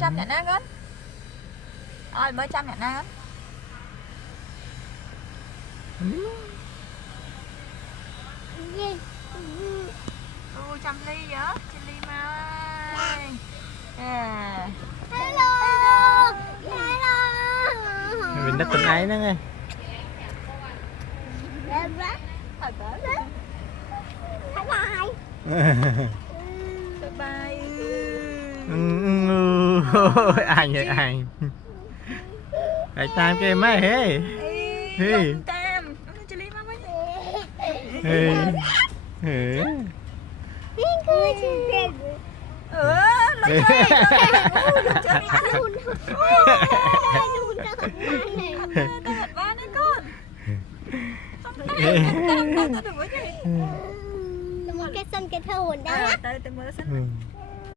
trăm nhẹ nát hết rồi mới trăm nhẹ nát hết trăm ly vậy trăm ly mau ơi hello mình đất tình ấy đó nghe bye bye ai vậy ai tại tam cái mấy hê hê tam trăm ly mau hê hê một cái sân cái thôn đó tới mới sân